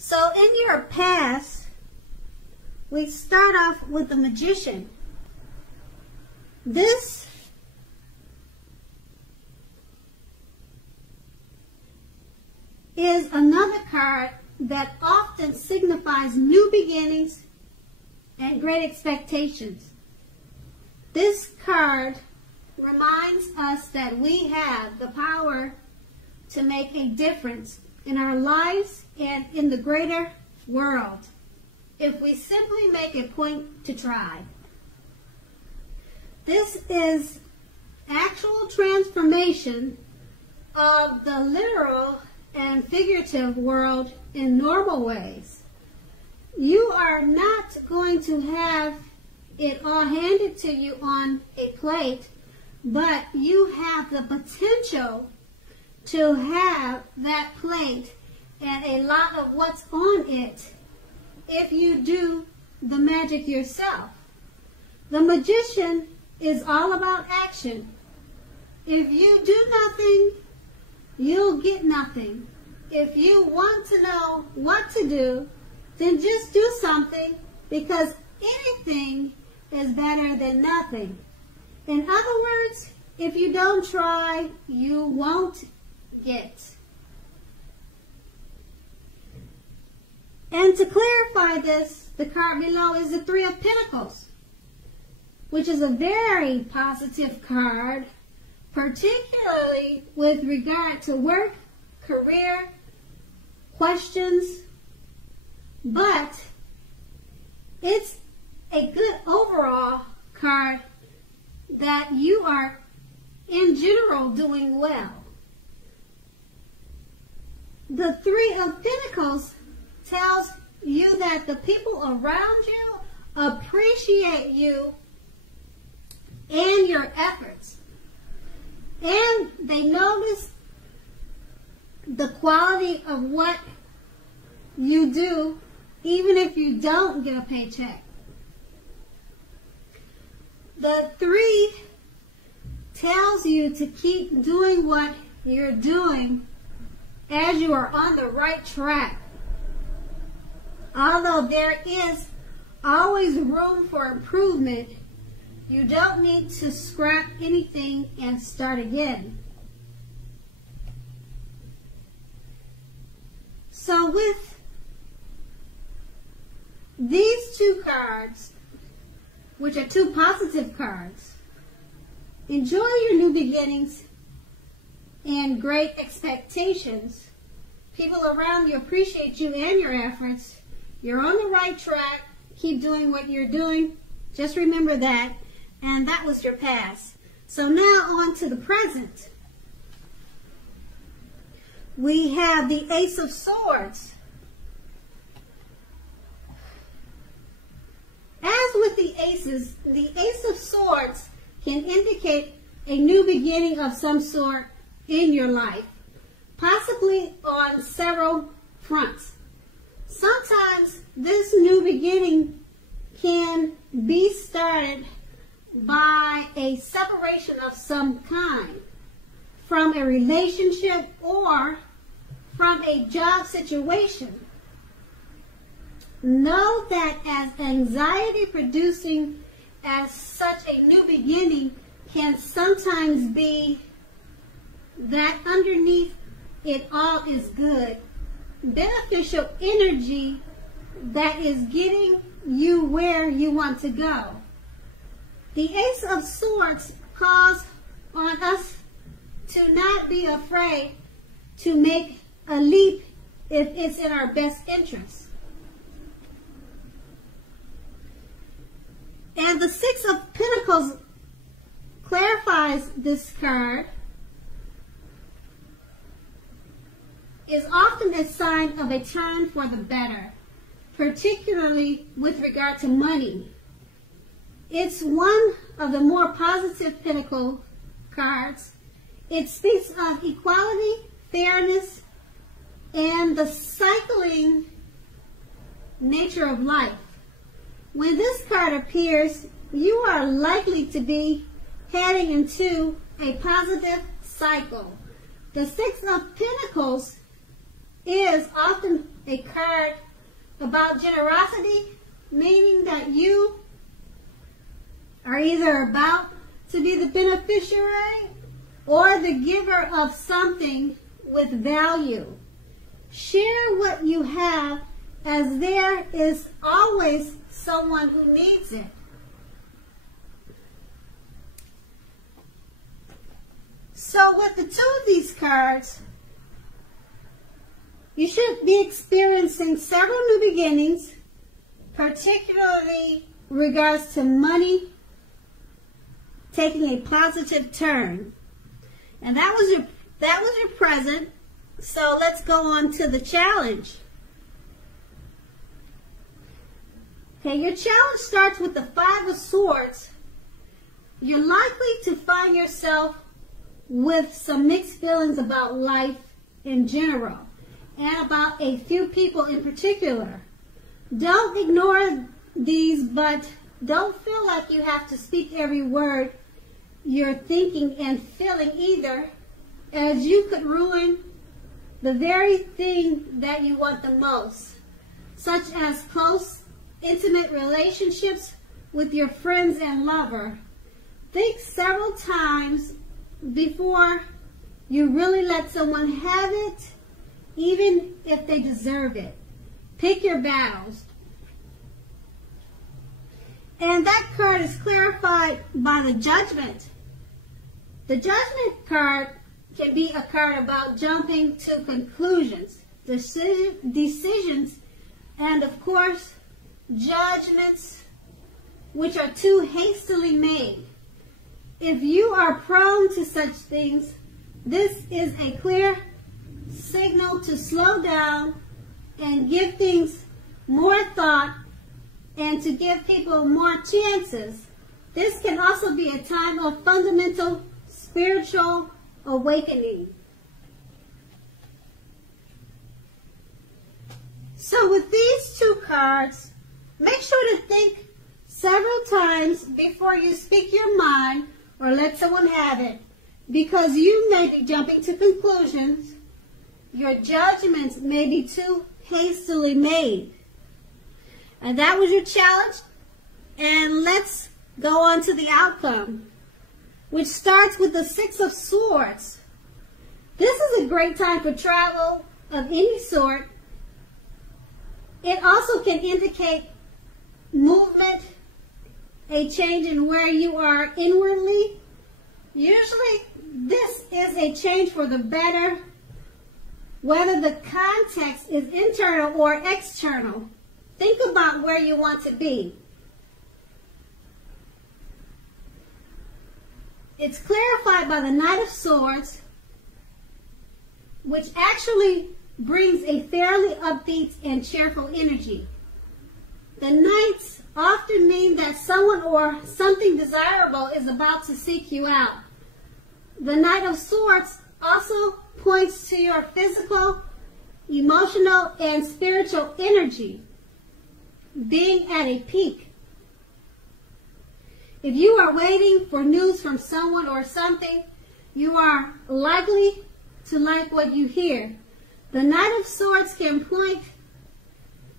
So in your past, we start off with the Magician. This is another card that often signifies new beginnings and great expectations. This card reminds us that we have the power to make a difference in our lives and in the greater world if we simply make a point to try. This is actual transformation of the literal and figurative world in normal ways. You are not going to have it all handed to you on a plate, but you have the potential to have that plate and a lot of what's on it if you do the magic yourself. The Magician is all about action. If you do nothing, you'll get nothing. If you want to know what to do, then just do something, because anything is better than nothing. In other words, if you don't try, you won't get. And to clarify this, the card below is the Three of Pentacles, which is a very positive card, particularly with regard to work, career, questions, but it's a good overall card that you are in general doing well. The Three of Pentacles tells you that the people around you appreciate you and your efforts, and they notice the quality of what you do, even if you don't get a paycheck. The Three tells you to keep doing what you're doing as you are on the right track. Although there is always room for improvement, you don't need to scrap anything and start again. So with these two cards, which are two positive cards, enjoy your new beginnings and great expectations. People around you appreciate you and your efforts. You're on the right track. Keep doing what you're doing. Just remember that. And that was your past. So now on to the present. We have the Ace of Swords. As with the aces, the Ace of Swords can indicate a new beginning of some sort in your life, possibly on several fronts. Sometimes this new beginning can be started by a separation of some kind, from a relationship or from a job situation. Know that as anxiety producing as such a new beginning can sometimes be that underneath it all is good, beneficial energy that is getting you where you want to go. The Ace of Swords calls on us to not be afraid to make a leap if it's in our best interest. And the Six of Pentacles clarifies this card. Is often a sign of a turn for the better, particularly with regard to money. It's one of the more positive pentacle cards. It speaks of equality, fairness, and the cycling nature of life. When this card appears, you are likely to be heading into a positive cycle. The Six of Pentacles is often a card about generosity, meaning that you are either about to be the beneficiary or the giver of something with value. Share what you have, as there is always someone who needs it. So with the two of these cards, you should be experiencing several new beginnings, particularly in regards to money taking a positive turn. And that was your present. So let's go on to the challenge. Okay, your challenge starts with the Five of Swords. You're likely to find yourself with some mixed feelings about life in general and about a few people in particular. Don't ignore these, but don't feel like you have to speak every word you're thinking and feeling either, as you could ruin the very thing that you want the most, such as close, intimate relationships with your friends and lover. Think several times before you really let someone have it, even if they deserve it. Pick your battles. And that card is clarified by the Judgment. The Judgment card can be a card about jumping to conclusions, decisions, and of course, judgments which are too hastily made. If you are prone to such things, this is a clear signal to slow down and give things more thought and to give people more chances. This can also be a time of fundamental spiritual awakening. So with these two cards, make sure to think several times before you speak your mind or let someone have it, because you may be jumping to conclusions. Your judgments may be too hastily made. And that was your challenge. And let's go on to the outcome, which starts with the Six of Swords. This is a great time for travel of any sort. It also can indicate movement, a change in where you are inwardly. Usually this is a change for the better, whether the context is internal or external. Think about where you want to be. It's clarified by the Knight of Swords, which actually brings a fairly upbeat and cheerful energy. The Knights often mean that someone or something desirable is about to seek you out. The Knight of Swords also points to your physical, emotional, and spiritual energy being at a peak. If you are waiting for news from someone or something, you are likely to like what you hear. The Knight of Swords can point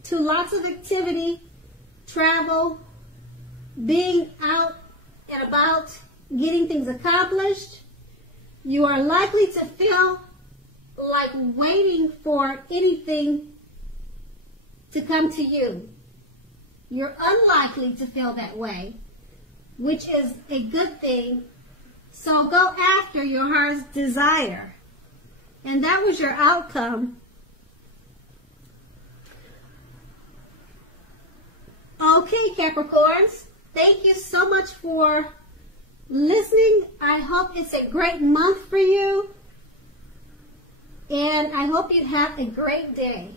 to lots of activity, travel, being out and about, getting things accomplished. You are likely to feel like waiting for anything to come to you. You're unlikely to feel that way, which is a good thing. So go after your heart's desire. And that was your outcome. Okay, Capricorns, thank you so much for listening. I hope it's a great month for you. And I hope you have a great day.